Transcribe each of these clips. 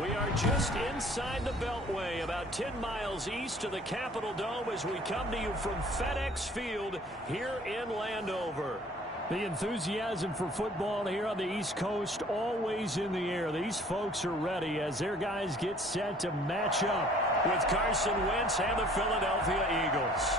We are just inside the Beltway, about 10 miles east of the Capitol Dome as we come to you from FedEx Field here in Landover. The enthusiasm for football here on the East Coast always in the air. These folks are ready as their guys get set to match up with Carson Wentz and the Philadelphia Eagles.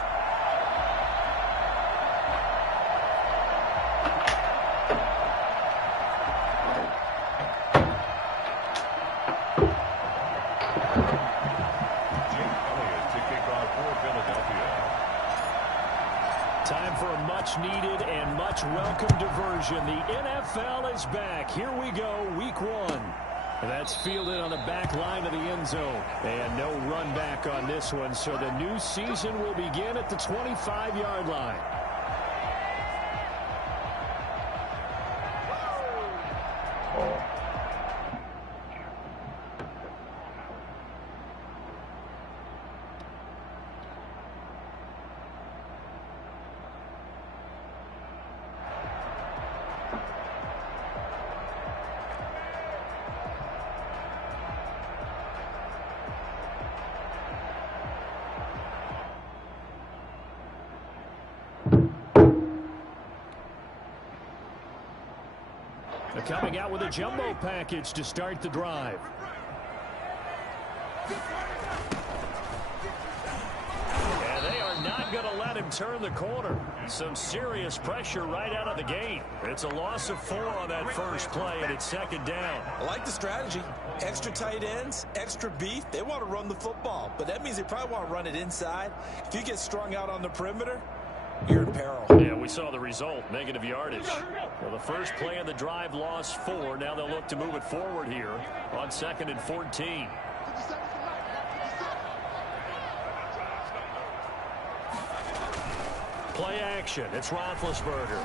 Time for a much-needed and much-welcome diversion. The NFL is back. Here we go, week 1. That's fielded on the back line of the end zone. And no run back on this one, so the new season will begin at the 25-yard line. They're coming out with a jumbo package to start the drive. And they are not going to let him turn the corner. Some serious pressure right out of the gate. It's a loss of 4 on that first play, and it's second down. I like the strategy. Extra tight ends, extra beef. They want to run the football, but that means they probably want to run it inside. If you get strung out on the perimeter, you're in peril. Yeah, we saw the result, negative yardage. Well, the first play of the drive lost 4. Now they'll look to move it forward here on 2nd and 14. Play action. It's Roethlisberger.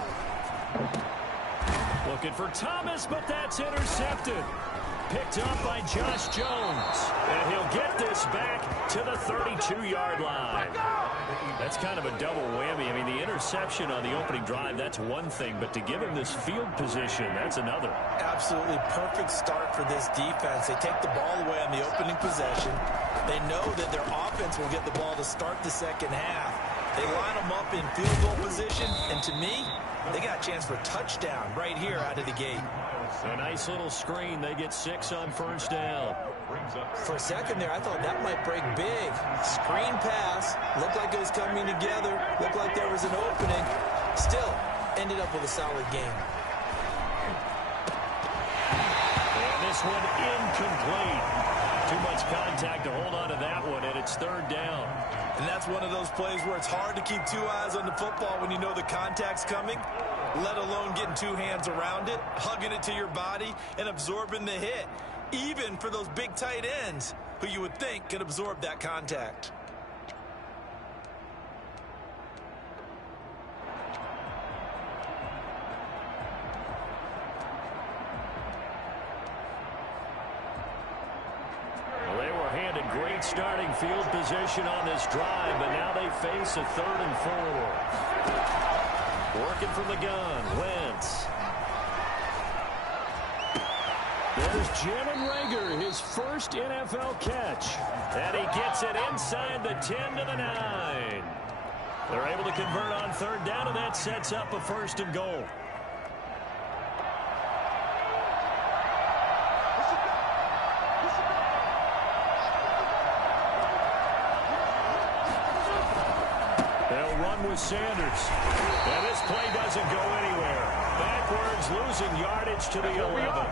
Looking for Thomas, but that's intercepted. Picked up by Josh Jones. And he'll get this back to the 32-yard line. That's kind of a double whammy. I mean, the interception on the opening drive, that's one thing. But to give him this field position, that's another. Absolutely perfect start for this defense. They take the ball away on the opening possession. They know that their offense will get the ball to start the second half. They line them up in field goal position. And to me, they got a chance for a touchdown right here out of the gate. A nice little screen. They get 6 on first down. For a second there, I thought that might break big. Screen pass. Looked like it was coming together. Looked like there was an opening. Still, ended up with a solid game. And this one incomplete. Too much contact to hold on to that one, and it's third down. And that's one of those plays where it's hard to keep 2 eyes on the football when you know the contact's coming, let alone getting 2 hands around it, hugging it to your body, and absorbing the hit. Even for those big tight ends who you would think could absorb that contact. Well, they were handed great starting field position on this drive, but now they face a 3rd and 4. Working from the gun, Wentz. There's Jalen Reagor, his first NFL catch. And he gets it inside the 10 to the 9. They're able to convert on 3rd down, and that sets up a 1st and goal. They'll run with Sanders. And this play doesn't go anywhere. Backwards, losing yardage to the 11.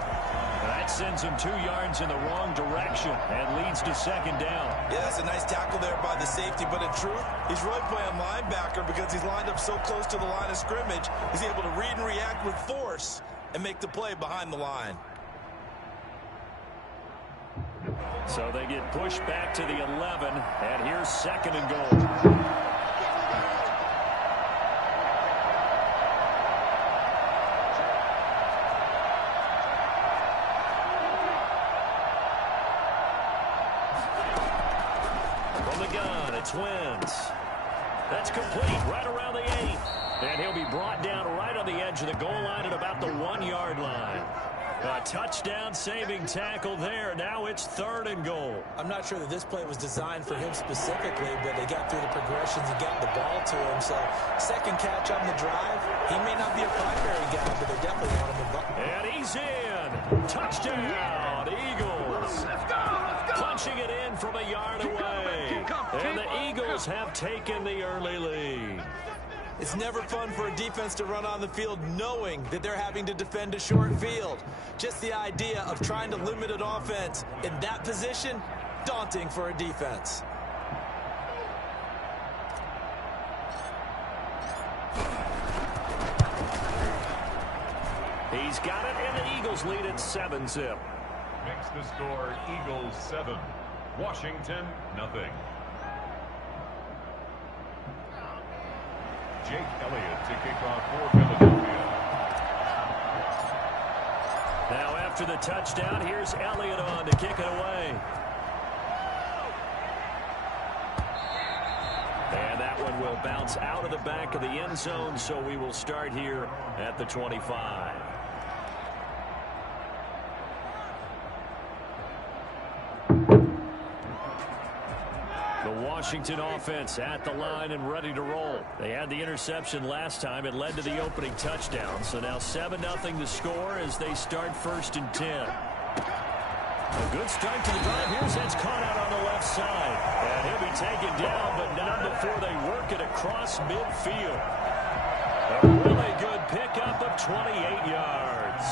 That sends him 2 yards in the wrong direction and leads to 2nd down. Yeah, that's a nice tackle there by the safety, but in truth, he's really playing linebacker because he's lined up so close to the line of scrimmage. He's able to read and react with force and make the play behind the line. So they get pushed back to the 11, and here's 2nd and goal. Wentz. That's complete right around the 8. And he'll be brought down right on the edge of the goal line at about the 1-yard line. A touchdown-saving tackle there. Now it's 3rd and goal. I'm not sure that this play was designed for him specifically, but they got through the progressions and got the ball to him. So, second catch on the drive. He may not be a primary guy, but they definitely want him involved. And he's in. Touchdown, Eagles. Punching it in from a yard away. And the Eagles have taken the early lead. It's never fun for a defense to run on the field knowing that they're having to defend a short field. Just the idea of trying to limit an offense in that position, daunting for a defense. He's got it, and the Eagles lead at 7-zip. Makes the score Eagles 7, Washington nothing. Jake Elliott to kick off for Philadelphia. Now after the touchdown, here's Elliott on to kick it away. And that one will bounce out of the back of the end zone, so we will start here at the 25. Washington offense at the line and ready to roll. They had the interception last time. It led to the opening touchdown. So now 7-0 to score as they start 1st and 10. A good start to the drive. Here's that's caught out on the left side. And he'll be taken down, but not before they work it across midfield. A really good pickup of 28 yards.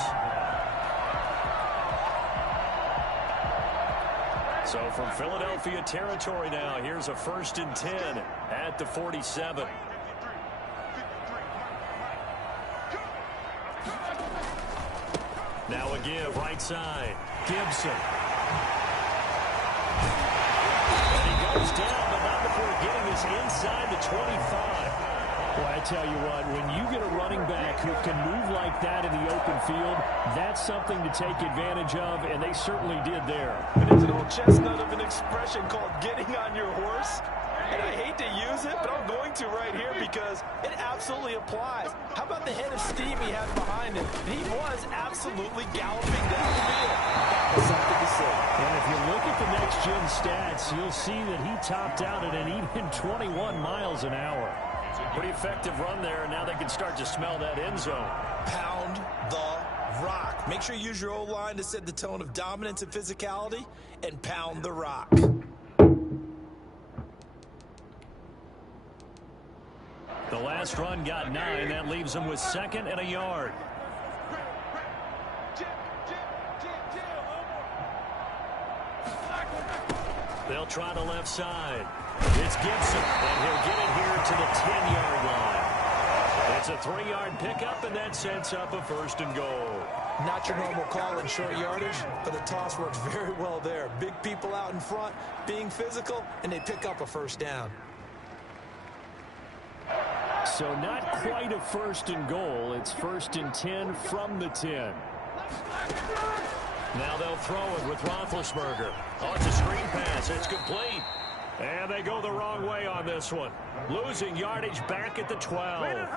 So from Philadelphia territory now, here's a 1st and 10 at the 47. Now a give, right side. Gibson. And he goes down, but not before getting us inside the 25. Well, I tell you what, when you get a running back who can move like that in the open field, that's something to take advantage of, and they certainly did there. It is an old chestnut of an expression called getting on your horse. And I hate to use it, but I'm going to right here because it absolutely applies. How about the head of steam he had behind him? He was absolutely galloping down the field. That was something to say. And if you look at the next-gen stats, you'll see that he topped out at an even 21 miles an hour. Pretty effective run there, and now they can start to smell that end zone. Pound the rock. Make sure you use your O-line to set the tone of dominance and physicality, and pound the rock. The last run got 9. That leaves them with 2nd and a yard. They'll try the left side. It's Gibson, and he'll get it here to the 10-yard line. It's a 3-yard pickup, and that sets up a 1st and goal. Not your normal call in short yardage, but the toss works very well there. Big people out in front, being physical, and they pick up a 1st down. So not quite a 1st and goal. It's 1st and 10 from the 10. Now they'll throw it with Roethlisberger. Oh, it's a screen pass. It's complete. And they go the wrong way on this one. Losing yardage back at the 12.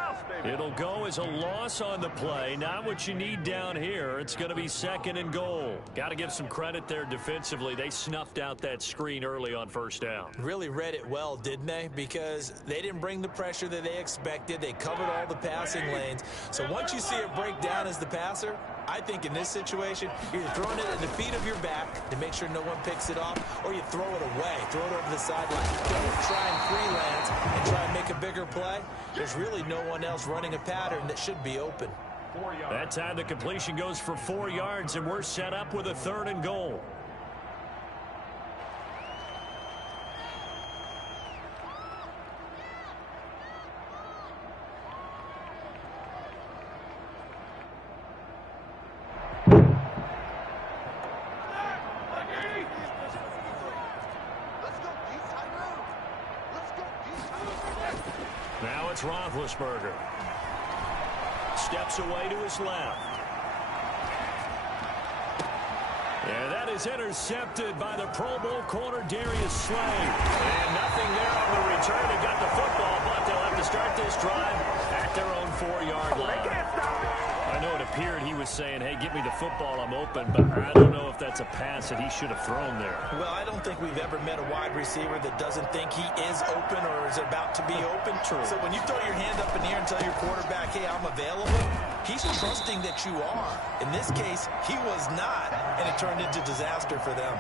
It'll go as a loss on the play. Not what you need down here. It's going to be 2nd and goal. Got to give some credit there defensively. They snuffed out that screen early on 1st down. Really read it well, didn't they? Because they didn't bring the pressure that they expected. They covered all the passing lanes. So once you see it break down as the passer, I think in this situation, you're throwing it at the feet of your back to make sure no one picks it off, or you throw it away, throw it over the sideline. Don't try and freelance and try and make a bigger play. There's really no one else running a pattern that should be open. That time the completion goes for 4 yards, and we're set up with a 3rd and goal. Now it's Roethlisberger. Steps away to his left. And that is intercepted by the Pro Bowl corner Darius Slay. And nothing there on the return. They got the football, but they'll have to start this drive at their own 4-yard line. know it appeared he was saying, hey, give me the football, I'm open, but I don't know if that's a pass that he should have thrown there. Well, I don't think we've ever met a wide receiver that doesn't think he is open or is about to be open. True. So when you throw your hand up in the air and tell your quarterback, hey, I'm available, he's trusting that you are. In this case, he was not, and it turned into disaster for them.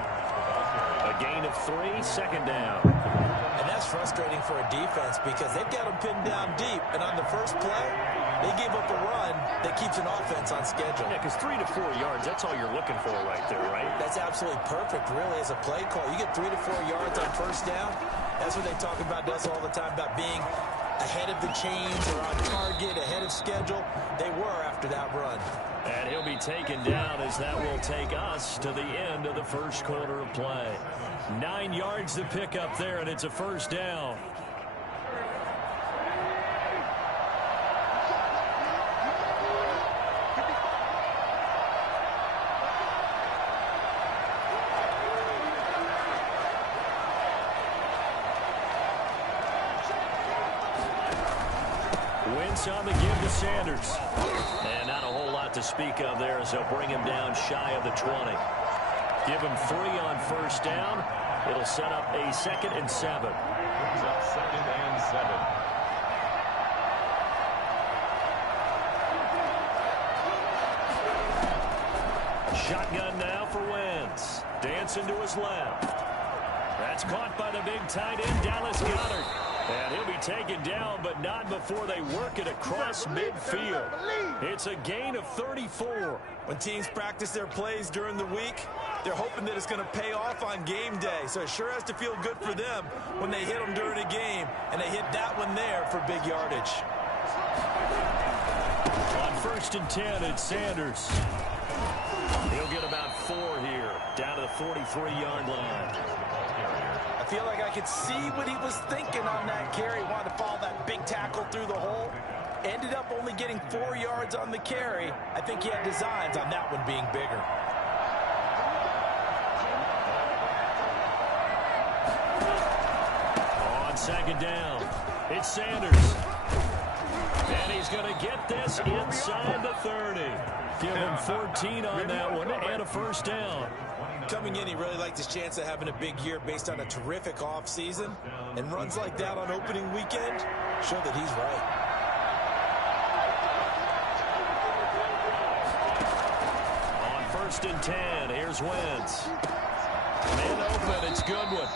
A gain of 3, second down. And that's frustrating for a defense because they've got them pinned down deep, and on the first play, they gave up a run that keeps an offense on schedule. Yeah, because 3 to 4 yards, that's all you're looking for right there, right? That's absolutely perfect, really, as a play call. You get 3 to 4 yards on first down. That's what they talk about us all the time, about being ahead of the chains or on target, ahead of schedule. They were after that run. And he'll be taken down as that will take us to the end of the first quarter of play. 9 yards to pick up there, and it's a first down. Wentz on the give to Sanders. And not a whole lot to speak of there as they'll bring him down shy of the 20. Give him 3 on first down. It'll set up a 2nd and 7. Brings up 2nd and 7. Shotgun now for Wentz. Dancing to his left. That's caught by the big tight end, Dallas Goedert. And he'll be taken down, but not before they work it across midfield. It's a gain of 34. When teams practice their plays during the week, they're hoping that it's going to pay off on game day. So it sure has to feel good for them when they hit them during a game. And they hit that one there for big yardage. On 1st and 10, it's Sanders. He'll get about 4 here, down to the 43-yard line. I feel like I could see what he was thinking on that carry. Wanted to follow that big tackle through the hole. Ended up only getting 4 yards on the carry. I think he had designs on that one being bigger. On 2nd down, it's Sanders. And he's going to get this inside the 30. Give him 14 on that one and a first down. Coming in, he really liked his chance of having a big year based on a terrific offseason. And runs like that on opening weekend show that he's right. On 1st and 10, here's Wentz. Man open, it's Goodwin.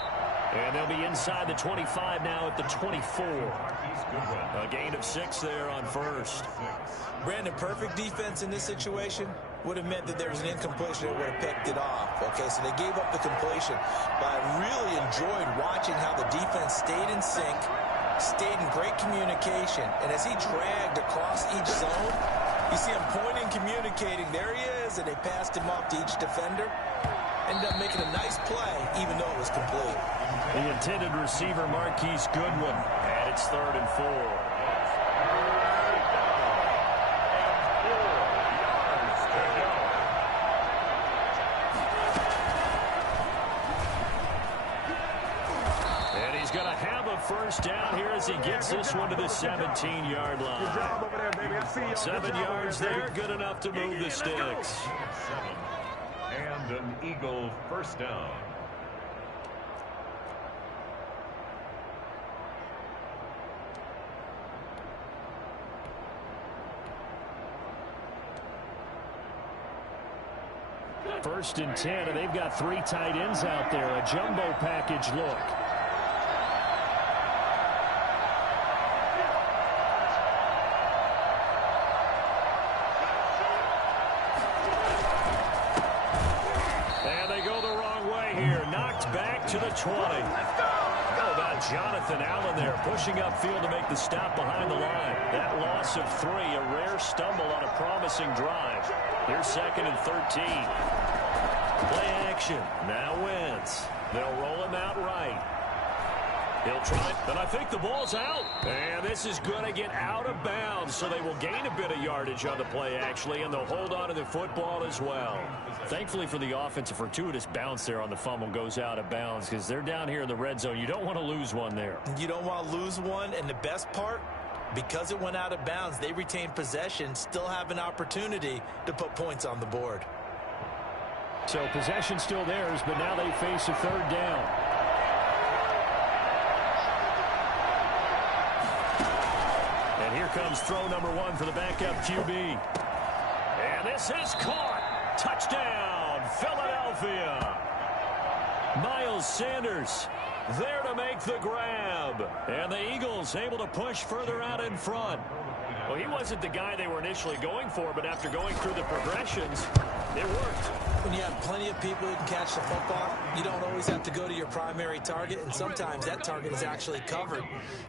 And they'll be inside the 25 now at the 24. A gain of 6 there on first. Brandon, perfect defense in this situation would have meant that there was an incompletion that would have picked it off. Okay, so they gave up the completion. But I really enjoyed watching how the defense stayed in sync, stayed in great communication. And as he dragged across each zone, you see him pointing, communicating. There he is, and they passed him off to each defender. Ended up making a nice play, even though it was complete. The intended receiver, Marquise Goodwin. And it's 3rd and 4. And he's going to have a first down here as he gets this one to the 17-yard line. 7 yards there, good enough to move the sticks. And an Eagle first down. First and 10, and they've got 3 tight ends out there. A jumbo package look. And they go the wrong way here. Knocked back to the 20. How about Jonathan Allen there pushing upfield to make the stop behind the line. That loss of 3, a rare stumble on a promising drive. Here's 2nd and 13. Play action. Now Wentz. They'll roll him out right. He'll try, but I think the ball's out. And this is going to get out of bounds, so they will gain a bit of yardage on the play, actually, and they'll hold on to the football as well. Thankfully for the offense, a fortuitous bounce there on the fumble goes out of bounds because they're down here in the red zone. You don't want to lose one there. You don't want to lose one, and the best part, Because it went out of bounds, they retained possession, still have an opportunity to put points on the board. So possession still theirs, but now they face a third down. And here comes throw number one for the backup QB. And this is caught. Touchdown, Philadelphia. Miles Sanders there to make the grab. And the Eagles able to push further out in front. Well, he wasn't the guy they were initially going for, but after going through the progressions, it worked. When you have plenty of people who can catch the football, you don't always have to go to your primary target, and sometimes that target is actually covered.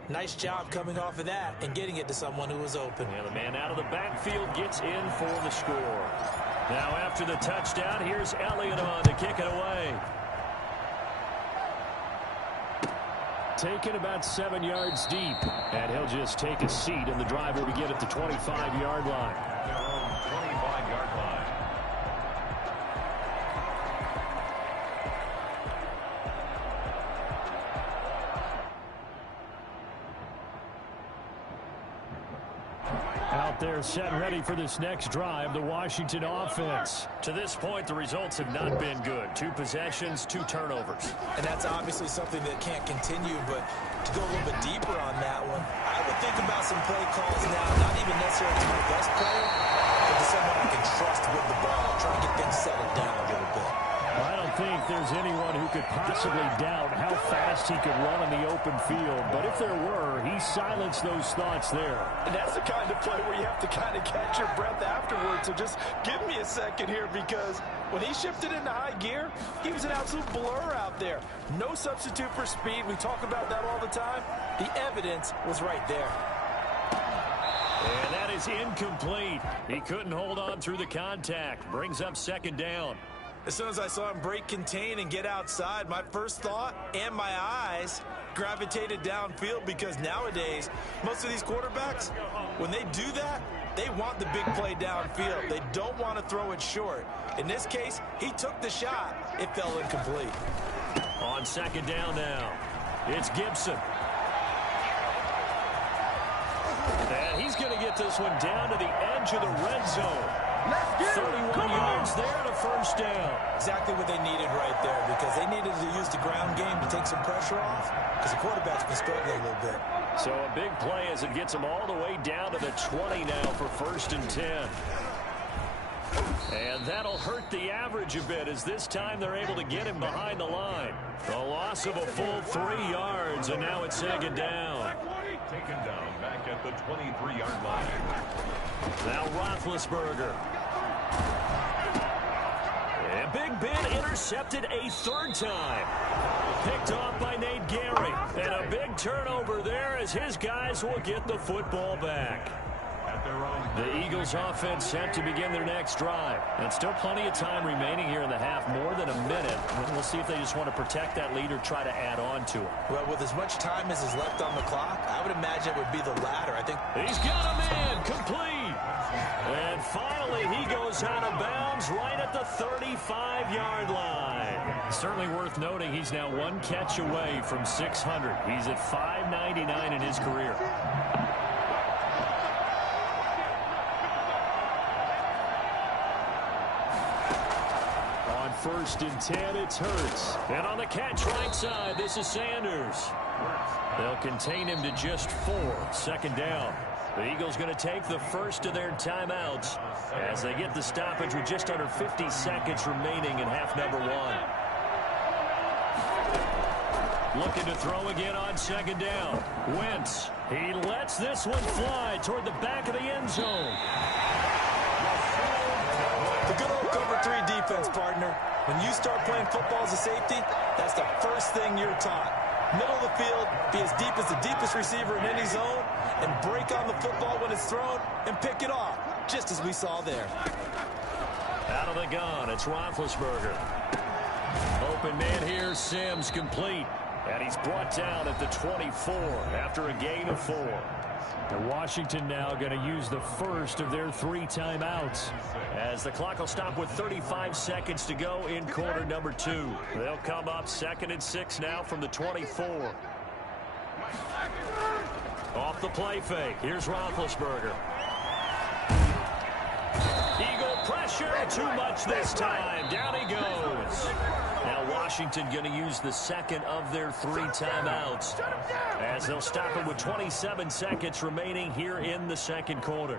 Nice job coming off of that and getting it to someone who was open. And the man out of the backfield gets in for the score. Now after the touchdown, here's Elliott on to kick it away. Taken about 7 yards deep, and he'll just take a seat, and the drive will begin at the 25-yard line. 25-yard line. Out there set ready for this next drive, the Washington offense. To this point, the results have not been good. 2 possessions, 2 turnovers. And that's obviously something that can't continue, but to go a little bit deeper on that one, I would think about some play calls now, not even necessarily to my best player, but to someone I can trust with the ball, try to get things settled down a little bit. I don't think there's anyone who could possibly doubt how fast he could run in the open field. But if there were, he silenced those thoughts there. And that's the kind of play where you have to kind of catch your breath afterwards. So just give me a second here, because when he shifted into high gear, he was an absolute blur out there. No substitute for speed. We talk about that all the time. The evidence was right there. And that is incomplete. He couldn't hold on through the contact. Brings up second down. As soon as I saw him break contain and get outside, my first thought and my eyes gravitated downfield, because nowadays, most of these quarterbacks, when they do that, they want the big play downfield. They don't want to throw it short. In this case, he took the shot. It fell incomplete. On second down now, it's Gibson. And he's going to get this one down to the edge of the red zone. 31 yards there to first down. Exactly what they needed right there, because they needed to use the ground game to take some pressure off, because the quarterback's been struggling a little bit. So a big play as it gets them all the way down to the 20 now for first and 10. And that'll hurt the average a bit, as this time they're able to get him behind the line. A loss of a full 3 yards, and now it's second down. Taken down back at the 23-yard line. Now Roethlisberger. And Big Ben intercepted a third time. Picked off by Nate Gary. And a big turnover there as his guys will get the football back. The Eagles offense set to begin their next drive. And still plenty of time remaining here in the half, more than a minute. We'll see if they just want to protect that lead or try to add on to it. Well, with as much time as is left on the clock, I would imagine it would be the latter. I think he's got a man complete. And finally, he goes out of bounds right at the 35-yard line. Certainly worth noting, he's now 1 catch away from 600. He's at 599 in his career. First and 10, it's Hurts. And on the catch right side, this is Sanders. They'll contain him to just 4. Second down. The Eagles going to take the first of their timeouts as they get the stoppage with just under 50 seconds remaining in half number 1. Looking to throw again on second down. Wentz. He lets this one fly toward the back of the end zone. The good old cover 3 defense, partner. When you start playing football as a safety, that's the first thing you're taught. Middle of the field, be as deep as the deepest receiver in any zone, and break on the football when it's thrown and pick it off, just as we saw there. Out of the gun, it's Roethlisberger. Open man here, Sims complete. And he's brought down at the 24 after a gain of 4. And Washington now going to use the first of their 3 timeouts, as the clock will stop with 35 seconds to go in quarter number 2. They'll come up 2nd and 6 now from the 24. Off the play fake. Here's Roethlisberger. Eagle pressure. Too much this time. Down he goes. Now Washington going to use the second of their 3 timeouts, as they'll stop it with 27 seconds remaining here in the second quarter.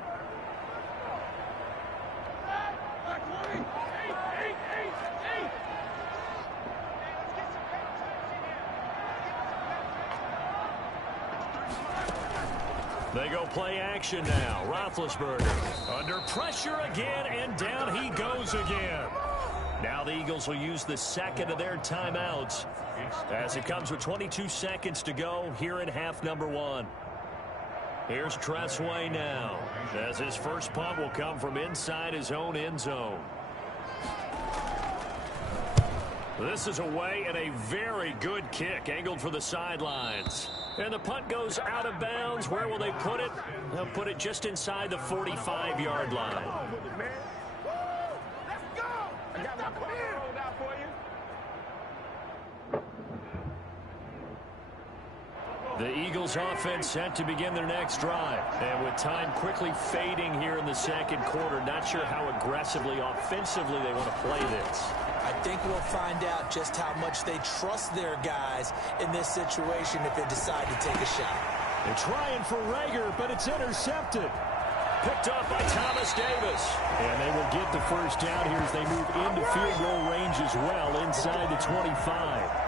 They go play action now. Roethlisberger under pressure again, and down he goes again. Now the Eagles will use the second of their timeouts, as it comes with 22 seconds to go here in half number 1. Here's Tressway now, as his first punt will come from inside his own end zone. This is away, and a very good kick angled for the sidelines. And the punt goes out of bounds. Where will they put it? They'll put it just inside the 45-yard line. The Eagles offense set to begin their next drive. And with time quickly fading here in the second quarter, not sure how aggressively, offensively they want to play this. I think we'll find out just how much they trust their guys in this situation if they decide to take a shot. They're trying for Reagor, but it's intercepted. Picked up by Thomas Davis. And they will get the first down here as they move into field goal range as well, inside the 25.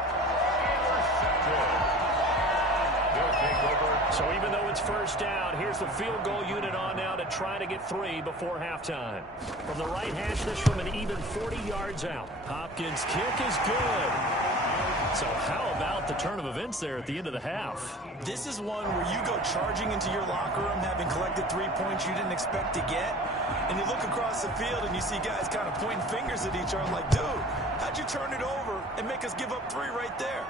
So even though it's first down, here's the field goal unit on now to try to get 3 before halftime. From the right hash, this from an even 40 yards out. Hopkins' kick is good. So how about the turn of events there at the end of the half? This is one where you go charging into your locker room having collected 3 points you didn't expect to get, and you look across the field and you see guys kind of pointing fingers at each other like, dude, how'd you turn it over and make us give up 3 right there?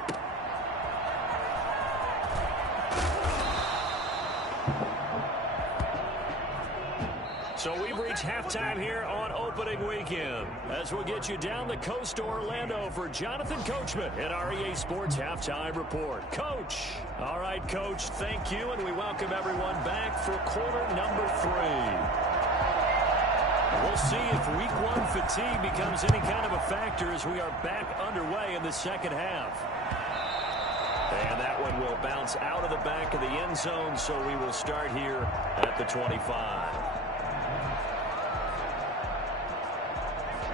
So we've reached halftime here on opening weekend, as we'll get you down the coast to Orlando for Jonathan Coachman at our EA Sports Halftime Report. Coach. All right, Coach, thank you, and we welcome everyone back for quarter number 3. We'll see if week 1 fatigue becomes any kind of a factor as we are back underway in the second half. And that one will bounce out of the back of the end zone, so we will start here at the 25.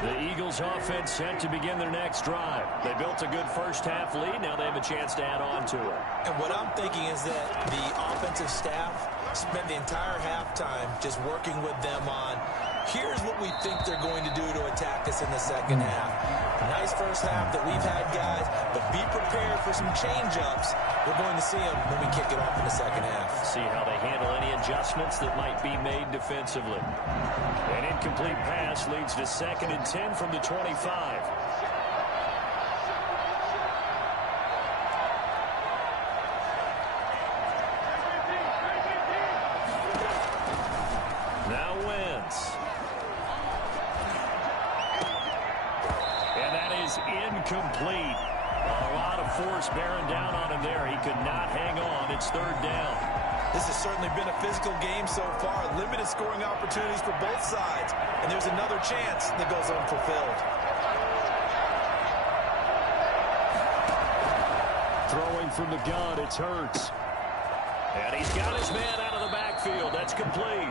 The Eagles offense set to begin their next drive. They built a good first half lead. Now they have a chance to add on to it. And what I'm thinking is that the offensive staff spent the entire halftime just working with them on, here's what we think they're going to do to attack us in the second half. Nice first half that we've had, guys, but be prepared for some change-ups. We're going to see them when we kick it off in the second half. See how they handle any adjustments that might be made defensively. An incomplete pass leads to 2nd and 10 from the 25. Now Wentz. And that is incomplete. A lot of force bearing down on him there. He could not hang on. It's 3rd down. This has certainly been a physical game so far. Limited scoring opportunities for both sides. And there's another chance that goes unfulfilled. Throwing from the gun, it's Hurts. And he's got his man out of the backfield. That's complete.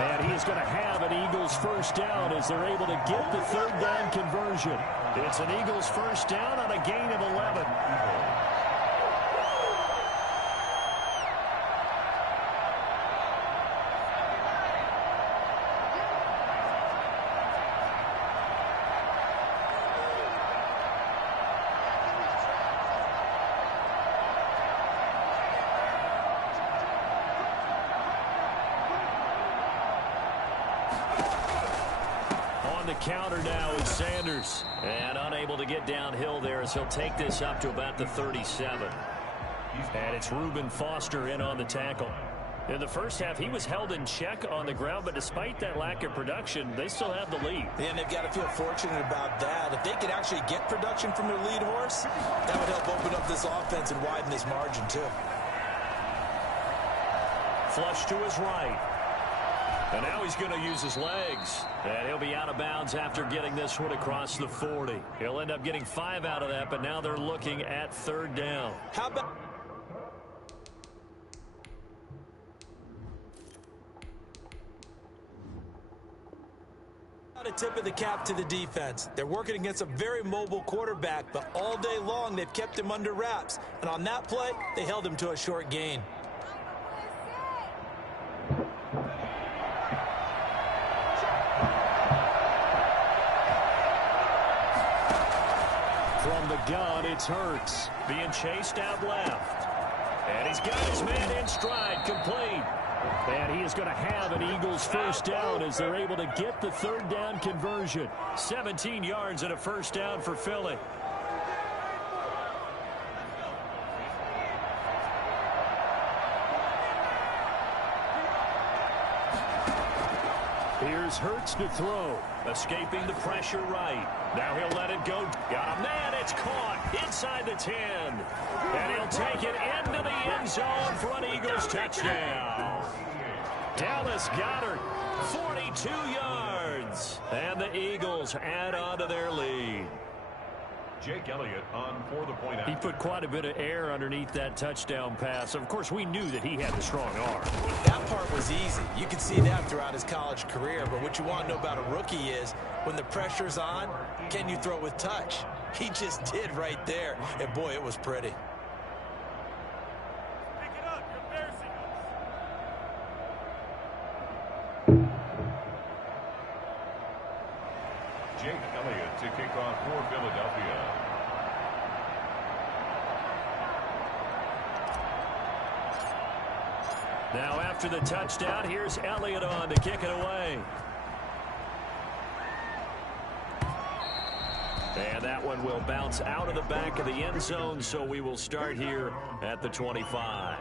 And he is going to have an Eagles first down as they're able to get the 3rd down conversion. It's an Eagles first down on a gain of 11. Counter now is Sanders, and unable to get downhill there as he'll take this up to about the 37. And it's Reuben Foster in on the tackle. In the first half, he was held in check on the ground, but despite that lack of production, they still have the lead. Yeah, and they've got to feel fortunate about that. If they could actually get production from their lead horse, that would help open up this offense and widen this margin too. flush to his right. And now he's going to use his legs. And he'll be out of bounds after getting this one across the 40. He'll end up getting 5 out of that, but now they're looking at 3rd down. How about... a tip of the cap to the defense. They're working against a very mobile quarterback, but all day long they've kept him under wraps. And on that play, they held him to a short gain. From the gun, it's Hurts being chased out left. And he's got his man in stride, complete. And he is going to have an Eagles 1st down as they're able to get the 3rd down conversion. 17 yards and a 1st down for Philly. Here's Hurts to throw. Escaping the pressure right. Now he'll let it go. Got a man. It's caught inside the 10. And he'll take it into the end zone for an Eagles touchdown. Dallas Goedert, 42 yards. And the Eagles add on to their lead. Jake Elliott on for the point after. He put quite a bit of air underneath that touchdown pass. Of course, we knew that he had the strong arm. That part was easy. You can see that throughout his college career. But what you want to know about a rookie is when the pressure's on, can you throw with touch? He just did right there. And, boy, it was pretty. Jake Elliott to kick off for Philadelphia. Now after the touchdown, here's Elliott on to kick it away. And that one will bounce out of the back of the end zone, so we will start here at the 25.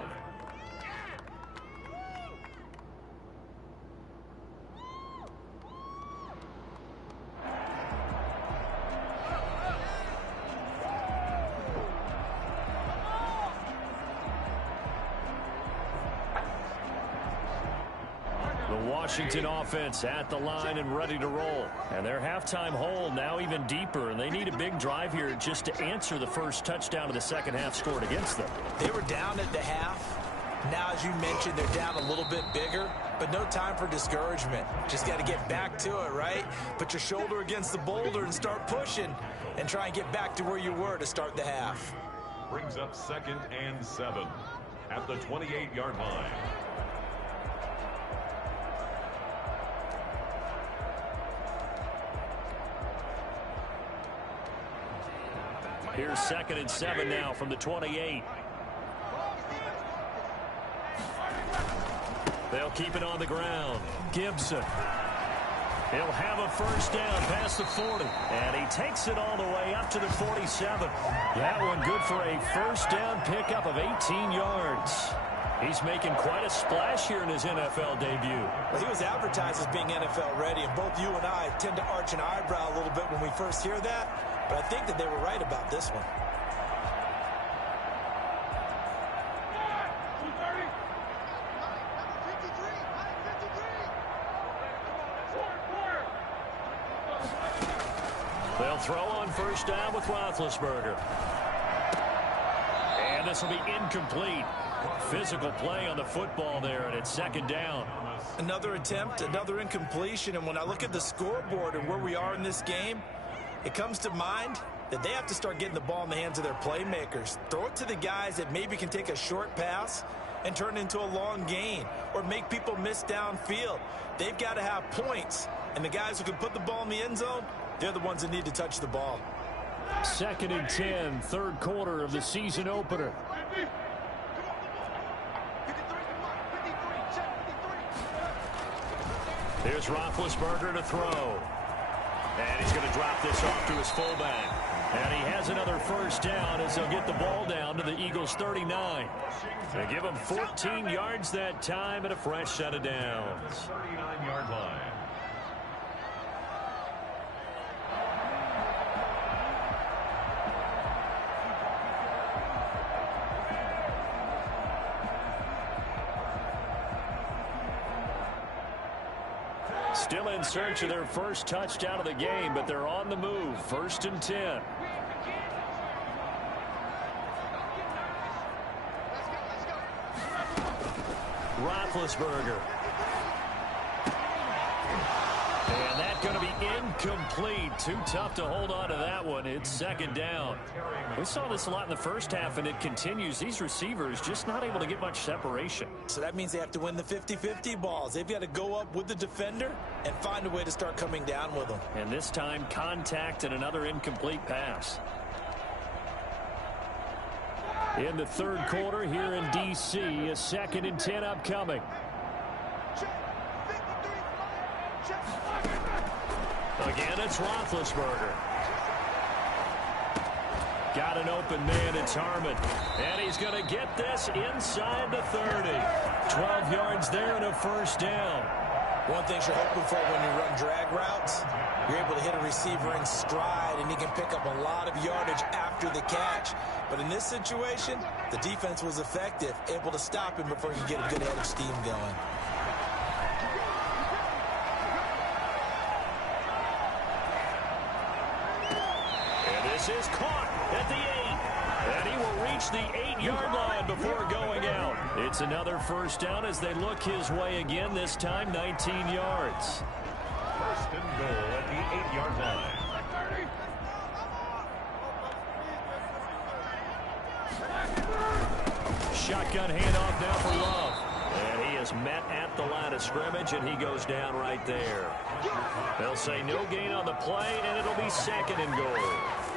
Washington offense at the line and ready to roll. And their halftime hole now even deeper, and they need a big drive here just to answer the first touchdown of the second half scored against them. They were down at the half. Now, as you mentioned, they're down a little bit bigger, but no time for discouragement. Just got to get back to it, right? Put your shoulder against the boulder and start pushing and try and get back to where you were to start the half. Brings up 2nd and 7 at the 28-yard line. Here's 2nd and 7 now from the 28. They'll keep it on the ground. Gibson. He'll have a first down past the 40. And he takes it all the way up to the 47. That one good for a first down pickup of 18 yards. He's making quite a splash here in his NFL debut. Well, he was advertised as being NFL ready, and both you and I tend to arch an eyebrow a little bit when we first hear that. But I think that they were right about this one. They'll throw on first down with Roethlisberger. And this will be incomplete. Physical play on the football there, and it's 2nd down. Another attempt, another incompletion, and when I look at the scoreboard and where we are in this game, it comes to mind that they have to start getting the ball in the hands of their playmakers. Throw it to the guys that maybe can take a short pass and turn it into a long gain or make people miss downfield. They've got to have points, and the guys who can put the ball in the end zone, they're the ones that need to touch the ball. 2nd and 10, 3rd quarter of the season opener. Here's Roethlisberger to throw. And he's going to drop this off to his fullback. And he has another first down as they'll get the ball down to the Eagles' 39. They give him 14 yards that time and a fresh set of downs. 39-yard line. Still in search of their first touchdown of the game, but they're on the move. 1st and 10. Roethlisberger. And that's going to be incomplete. Too tough to hold on to that one. It's 2nd down. We saw this a lot in the first half, and it continues. These receivers just not able to get much separation. So that means they have to win the 50-50 balls. They've got to go up with the defender and find a way to start coming down with them. And this time, contact and another incomplete pass. In the 3rd quarter here in D.C., a 2nd and 10 upcoming. Again, it's Roethlisberger. Got an open man, it's Harmon. And he's going to get this inside the 30. 12 yards there and a 1st down. One thing you're hoping for when you run drag routes, you're able to hit a receiver in stride, and he can pick up a lot of yardage after the catch. But in this situation, the defense was effective, able to stop him before he could get a good head of steam going. This is caught at the 8. And he will reach the 8-yard line before going out. It's another 1st down as they look his way again, this time 19 yards. 1st and goal at the 8-yard line. Shotgun handoff now for Love. And he is met at the line of scrimmage, and he goes down right there. They'll say no gain on the play, and it'll be 2nd and goal.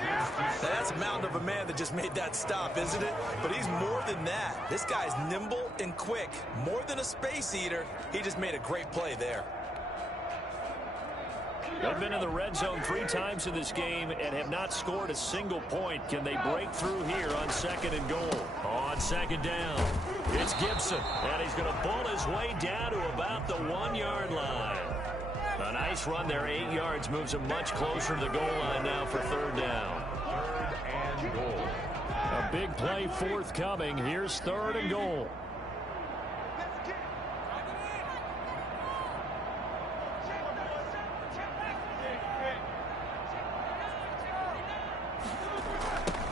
Now that's a mountain of a man that just made that stop, isn't it? But he's more than that. This guy's nimble and quick. More than a space eater. He just made a great play there. They've been in the red zone 3 times in this game and have not scored a single point. Can they break through here on 2nd and goal? On 2nd down, it's Gibson. And he's going to bull his way down to about the 1-yard line. A nice run there, 8 yards, moves him much closer to the goal line now for 3rd down. 3rd and goal. A big play forthcoming. Here's 3rd and goal.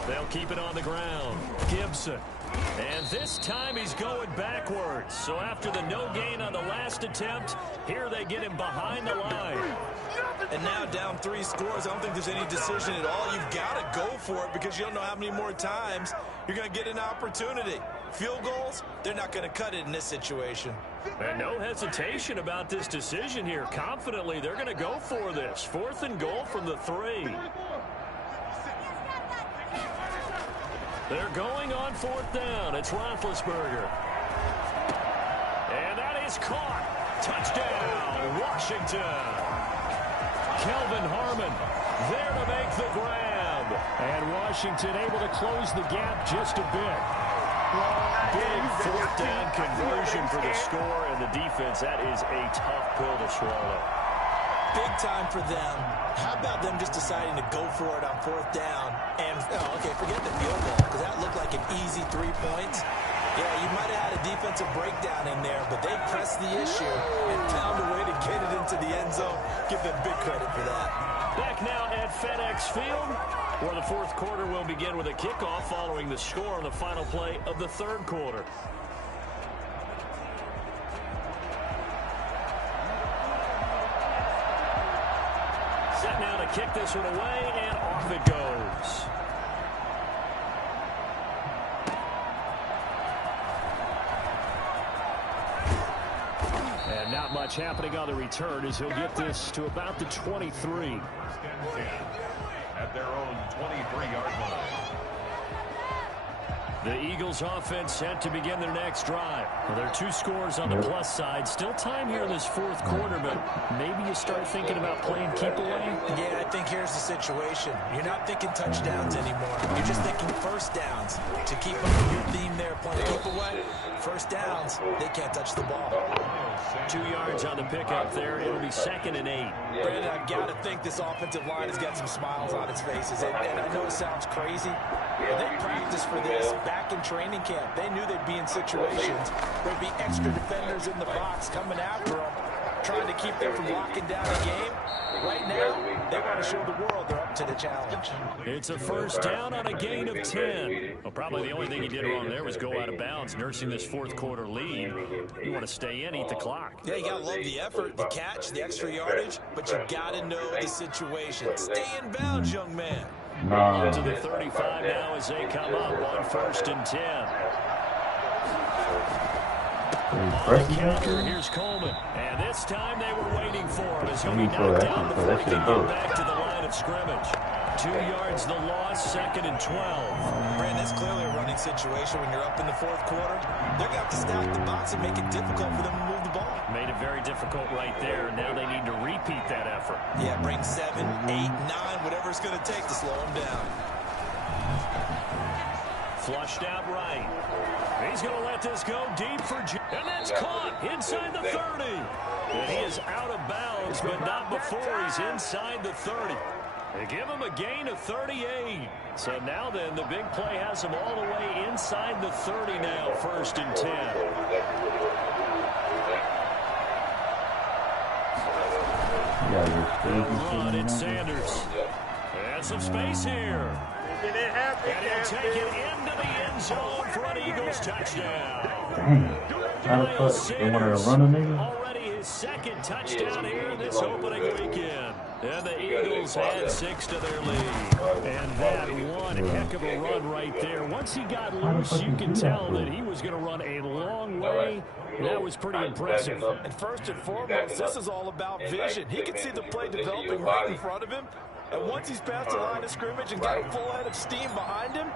They'll keep it on the ground. Gibson. And this time he's going backwards. So after the no gain on the last attempt, here they get him behind the line. And now down 3 scores. I don't think there's any decision at all. You've got to go for it because you don't know how many more times you're going to get an opportunity. Field goals, they're not going to cut it in this situation. And no hesitation about this decision here. Confidently, they're going to go for this. 4th and goal from the 3. They're going on 4th down. It's Roethlisberger. And that is caught. Touchdown, Washington. Kelvin Harmon there to make the grab. And Washington able to close the gap just a bit. Big 4th down conversion for the score, and the defense, that is a tough pill to swallow. Big time for them. How about them just deciding to go for it on 4th down? And, okay, forget the field goal, because that looked like an easy 3 points. Yeah, you might have had a defensive breakdown in there, but they pressed the issue and found a way to get it into the end zone. Give them big credit for that. Back now at FedEx Field, where the 4th quarter will begin with a kickoff following the score on the final play of the 3rd quarter. Set now to kick this one away, and off it goes. And not much happening on the return as he'll get this to about the 23. 1st and 10 at their own 23-yard line. The Eagles offense set to begin their next drive. Well, there are 2 scores on the plus side. Still time here in this 4th quarter, but maybe you start thinking about playing keep away. Yeah, I think here's the situation. You're not thinking touchdowns anymore. You're just thinking 1st downs. To keep up with your theme there, playing keep away, 1st downs, they can't touch the ball. 2 yards on the pickup there. It'll be 2nd and 8. Brandon, I've got to think this offensive line has got some smiles on its faces. And I know it sounds crazy, but they practiced for this back in training camp. They knew they'd be in situations where there'd be extra defenders in the box coming after them, trying to keep them from locking down a game. Right now, they want to show the world they're up to the challenge. It's a first down on a gain of 10. Well, probably the only thing he did wrong there was go out of bounds, nursing this fourth quarter lead. You want to stay in, eat the clock. Yeah, you got to love the effort, the catch, the extra yardage, but you got to know the situation. Stay in bounds, young man. To the 35 now as they come up on 1st and 10. On the counter, here's Coleman. And this time they were waiting for him as he'll be knocked down before he can get back to the line of scrimmage. 2 yards the loss, 2nd and 12. Brandon, that's clearly a running situation when you're up in the fourth quarter. They're going to have to stack the box and make it difficult for them to move the ball. Made it very difficult right there. Now they need to repeat that effort. Yeah, bring 7, 8, 9, whatever it's going to take to slow them down. Flushed out right. He's going to let this go deep for Jim. And that's caught inside the 30. And he is out of bounds, but not before he's inside the 30. They give him a gain of 38. So now then, the big play has him all the way inside the 30 now, 1st and 10. Run, it's Sanders. And some space here. And he'll take it into the end zone for an Eagles touchdown. Already his 2nd touchdown here in this opening weekend. And the Eagles add 6 to their lead. And that one heck of a run right there. Once he got loose, you can tell that he was going to run a long way. That was pretty impressive. And first and foremost, this is all about vision. He can see the play developing right in front of him. And once he's past the line of scrimmage and got a full head of steam behind him,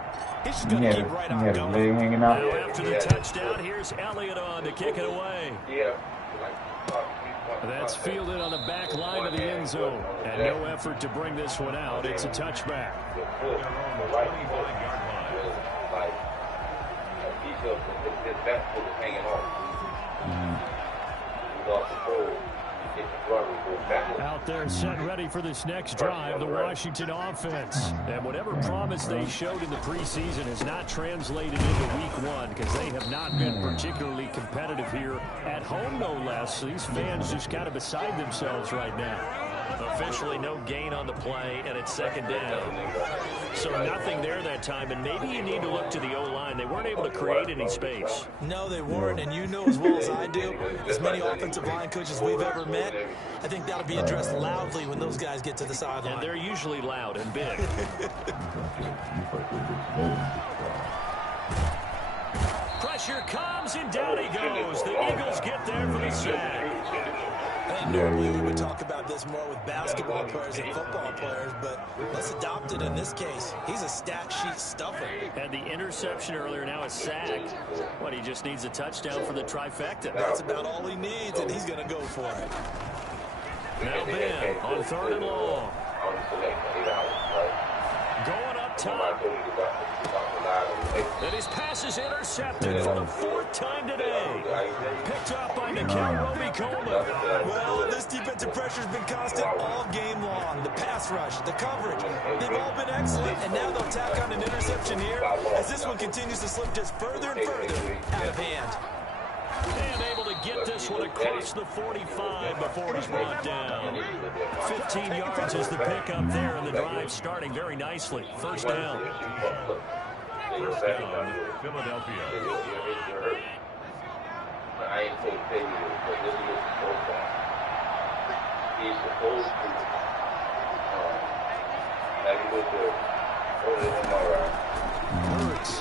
he's just going to keep right on going. Now after the touchdown, here's Elliott on to kick it away. That's fielded on the back line of the end zone. And no effort to bring this one out. It's a touchback. Out there set ready for this next drive, the Washington offense. And whatever promise they showed in the preseason has not translated into week 1 because they have not been particularly competitive here at home, no less. These fans just kind of beside themselves right now. Officially no gain on the play, and it's 2nd down. So nothing there that time, and maybe you need to look to the O-line. They weren't able to create any space. No, they weren't, and you know as well as I do, as many offensive line coaches we've ever met, I think that'll be addressed loudly when those guys get to the sideline. And they're usually loud and big. Pressure comes, and down he goes. The Eagles get there for the sack. I think normally we would talk about this more with basketball players and football players, but let's adopt it in this case. He's a stat sheet stuffer. Had the interception earlier, now a sack. What, he just needs a touchdown for the trifecta. That's about all he needs, and he's going to go for it. Now Ben on 3rd and long. Going up top. And his pass is intercepted for the 4th time today. Picked up by Nikel Roby-Coleman. Well, this defensive pressure has been constant all game long. The pass rush, the coverage, they've all been excellent, and now they'll tack on an interception here as this one continues to slip just further and further out of hand. And able to get this one across the 45 before he's brought down. 15 yards is the pickup there, and the drive starting very nicely. 1st down. First down, Philadelphia. I ain't supposed to tell you this, but this is supposed to. He's supposed to have you look at the MRI. Hurts.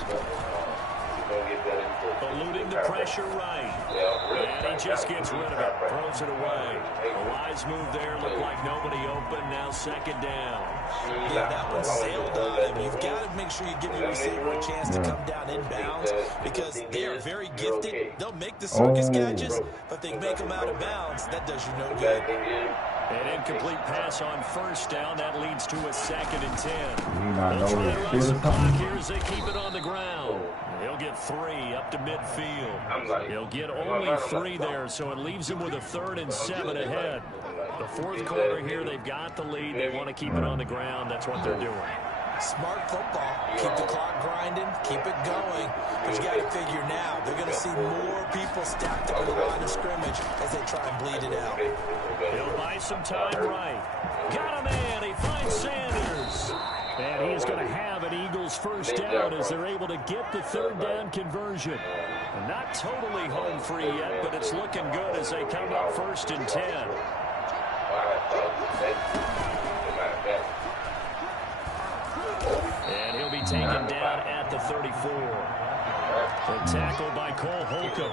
Eluding the pressure right. And he just gets rid of it. Throws it away. A wise move there. Looked like nobody open. Now 2nd down. Yeah, that one sailed on him. You've got to make sure you give your receiver a chance to come down inbounds because they are very gifted. They'll make the circus catches, but if they make them out of bounds, that does you no good. An incomplete pass on 1st down. That leads to a 2nd and 10. They'll try to run some clock here as they keep it on the ground. He'll get 3 up to midfield. He'll get only 3 there, so it leaves him with a 3rd and 7 ahead. The 4th quarter here, they've got the lead. They want to keep it on the ground. That's what they're doing. Smart football. Keep the clock grinding, keep it going. But you got to figure now, they're going to see more people stacked up on the line of scrimmage as they try and bleed it out. He'll buy some time right. Got a man. He finds Sanders. And he is going to have an Eagles first down as they're able to get the third down conversion. And not totally home free yet, but it's looking good as they come up 1st and 10. And he'll be taken down at the 34. The tackle by Cole Holcomb.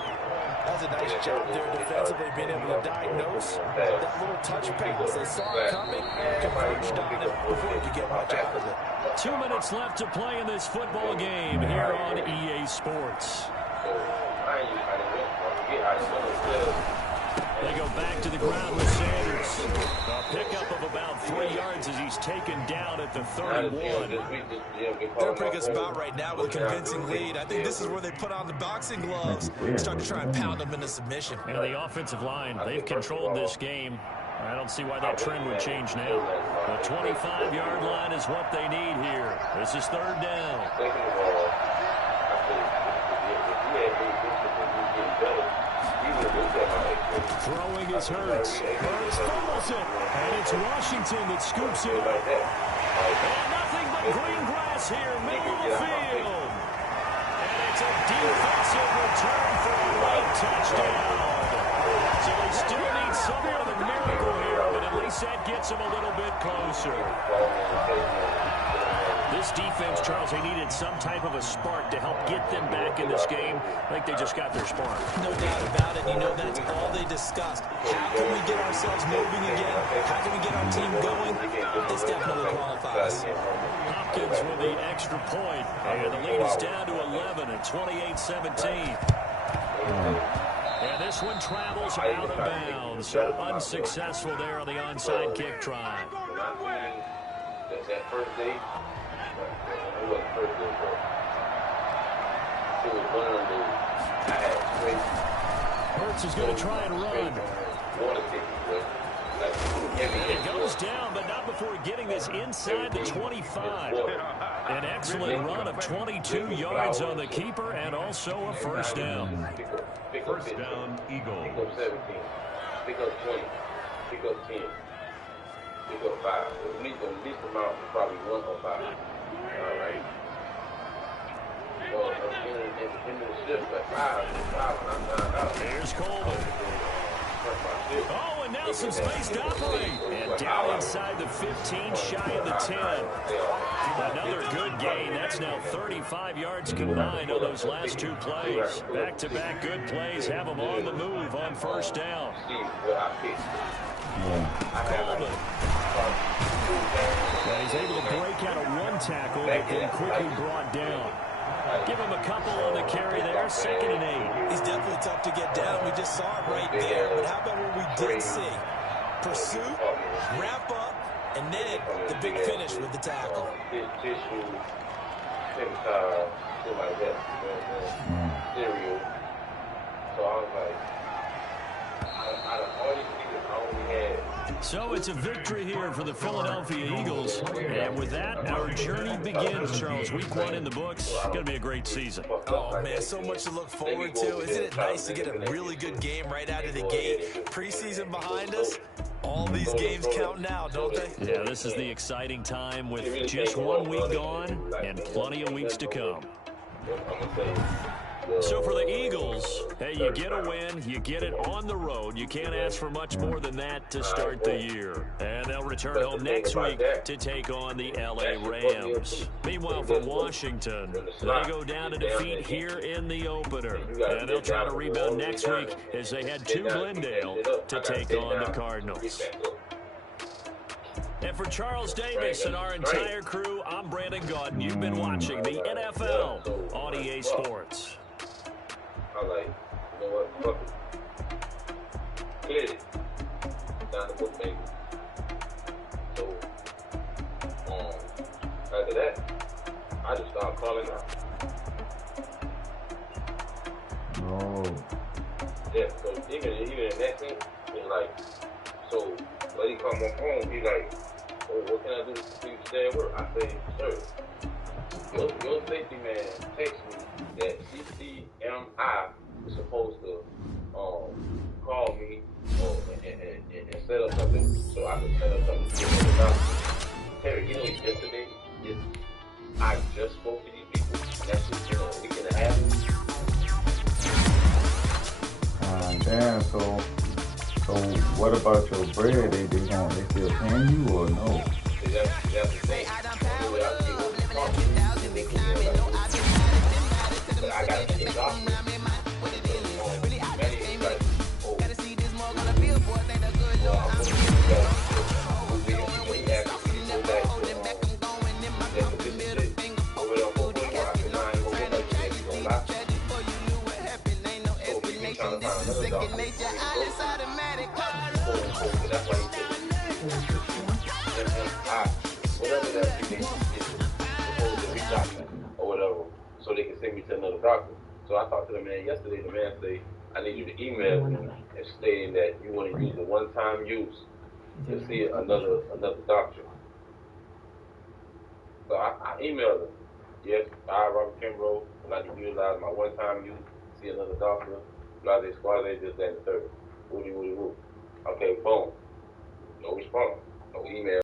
That's a nice job there defensively, being able to diagnose that little touch pass. They saw it coming, converged on it before he could get much out of it. 2 minutes left to play in this football game here on EA Sports. They go back to the ground with Sanders. A pickup of about 3 yards as he's taken down at the 31. They're a pretty good spot right now with a convincing lead. I think this is where they put on the boxing gloves and start to try and pound them into submission. And the offensive line, they've controlled this game. I don't see why that trend would change now. The 25-yard line is what they need here. This is 3rd down. Throwing is Hurts. Hurts fumbles it. And it's Washington that scoops it up. And nothing but green grass here, middle of the field. And it's a defensive return for a late touchdown. So they still need somewhat of a miracle here, but at least that gets them a little bit closer. This defense, Charles, they needed some type of a spark to help get them back in this game. I think they just got their spark. No doubt about it. You know, that's all they discussed. How can we get ourselves moving again? How can we get our team going? This definitely qualifies. Hopkins with the extra point. And the lead is down to 11 at 28-17. And this one travels out of bounds. So unsuccessful there on the onside kick try. That first day, it was the first day, bro. It was one of them days. I had straight. Hurts is going to try and run. And it goes down, but not before getting this inside the 25. An excellent run of 22 yards on the keeper and also a first down. First down, Eagles. Pick up 17. Pick up 20. Pick up 10. Pick up 5. The least amount is probably 1 or 5. All right. Well, in the shift at 5, Here's Coleman. Oh, and now some space to operate. And down inside the 15, shy of the 10. Another good gain. That's now 35 yards combined on those last 2 plays. Back-to-back good plays have them on the move on first down. Coleman. And he's able to break out of 1 tackle, but then quickly brought down. Give him a couple on the carry there, 2nd and 8. He's definitely tough to get down. We just saw it right there. But how about what we did see? Pursuit, wrap up, and then the big finish with the tackle. Cereal. So I was like, out of all these people, I only had. So it's a victory here for the Philadelphia Eagles. And with that, our journey begins, Charles. Week 1 in the books. It's going to be a great season. Oh, man, so much to look forward to. Isn't it nice to get a really good game right out of the gate? Preseason behind us. All these games count now, don't they? Yeah, this is the exciting time with just 1 week gone and plenty of weeks to come. So for the Eagles, hey, you get a win, you get it on the road. You can't ask for much more than that to start the year. And they'll return home next week to take on the LA Rams. Meanwhile, for Washington, they go down to defeat here in the opener. And they'll try to rebound next week as they head to Glendale to take on the Cardinals. And for Charles Davis and our entire crew, I'm Brandon Gaudin. You've been watching the NFL on EA Sports. I like, you know what, fuck it. Cleared it. Down the book, baby. So, after that, I just started calling out. Oh. Yeah, so even in that thing, it's like, so when he come on phone, he like, what can I do to stay at work? I say, sir, your safety man texts me that CCMI is supposed to call me and set up something so I can set up something. Terry, you know, yesterday, I just spoke to these people, and that's just, a week and a half. Damn, so what about your bread? They still paying you or no? That's the thing. But I got to get a doctor. Or whatever, so they can send me to another doctor. So I talked to the man yesterday. The man said, I need you to email me and stating that you want to use a one-time use to see another doctor. So I emailed him. Yes, I, Robert Kimbrough, would like to utilize my one-time use to see another doctor. Blase Squaze, this, that, and the third. Woody.